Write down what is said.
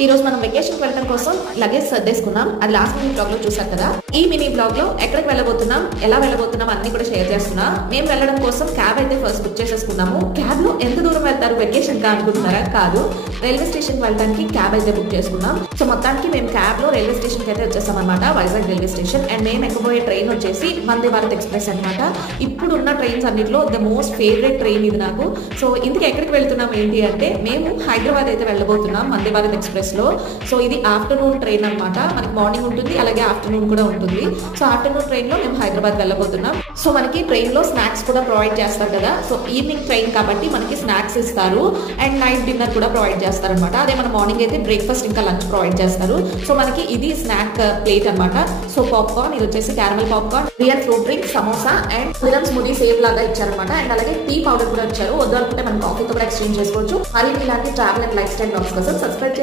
ఈ రోజు మనం వెకేషన్ కి వెళ్ళడం కోసం లగేజ్ సర్దేసుకున్నాం. అది లాస్ట్ మినీ బ్లాగ్ లో చూసారు కదా. ఈ మినీ బ్లాగ్ లో ఎక్కడికి వెళ్ళబోతున్నాం, ఎలా వెళ్ళబోతున్నాం అన్ని కూడా షేర్ చేస్తున్నా. మేము వెళ్ళడం కోసం క్యాబ్ అయితే ఫస్ట్ బుక్ చేసేసుకున్నాము. క్యాబ్ లో ఎంత దూరం వెళ్తారు వెకేషన్ కా అనుకుంటున్నారా? కాదు, రైల్వే స్టేషన్ కి వెళ్ళడానికి క్యాబ్ అయితే బుక్ చేసుకున్నాం. సో మొత్తానికి మేము క్యాబ్ లో రైల్వే స్టేషన్ కి అయితే వచ్చేసాం అనమాట, వైజాగ్ రైల్వే స్టేషన్. అండ్ మేము ఎక్కబోయే ట్రైన్ వచ్చేసి వందే భారత్ ఎక్స్ప్రెస్ అనమాట. ఇప్పుడు ఉన్న ట్రైన్స్ అన్నిట్లో ద మోస్ట్ ఫేవరెట్ ట్రైన్ ఇది నాకు. సో ఇందుకు ఎక్కడికి వెళ్తున్నాం ఏంటి అంటే, మేము హైదరాబాద్ అయితే వెళ్ళబోతున్నాం వందే భారత్ ఎక్స్ప్రెస్ లో. సో ఇది ఆఫ్టర్నూన్ ట్రైన్ అనమాట. మనకి మార్నింగ్ ఉంటుంది, అలాగే ఆఫ్టర్నూన్ కూడా ఉంటుంది. సో ఆఫ్టర్నూన్ ట్రైన్ లో మేము హైదరాబాద్ వెళ్ళబోతున్నాం. సో మనకి ట్రైన్ లో స్నాక్స్ కూడా ప్రొవైడ్ చేస్తారు కదా. సో ఈవినింగ్ ట్రైన్ కాబట్టి మనకి స్నాక్స్ ఇస్తారు అండ్ నైట్ డిన్నర్ కూడా ప్రొవైడ్ చేస్తారు అనమాట. అదే మన మార్నింగ్ అయితే బ్రేక్ఫాస్ట్ ఇంకా లంచ్ ప్రొవైడ్ చేస్తారు. సో మనకి ఇది స్నాక్ ప్లేట్ అనమాట. సో పాప్కార్న్, ఇది వచ్చేసి caramel popcorn, real fruit drink, samosa and మిరన్ స్మూదీ సేవ్ లాగా ఇచ్చారనమాట. అండ్ అలాగే టీ పౌడర్ కూడా ఇచ్చారు. వద్దు అనుకుంటే మనం కాఫీతో కూడా ఎక్స్చేంజ్ చేసుకోవచ్చు. మరి ఇలాంటి travel and lifestyle blogs కోసం సబ్స్క్రైబ్ చేసి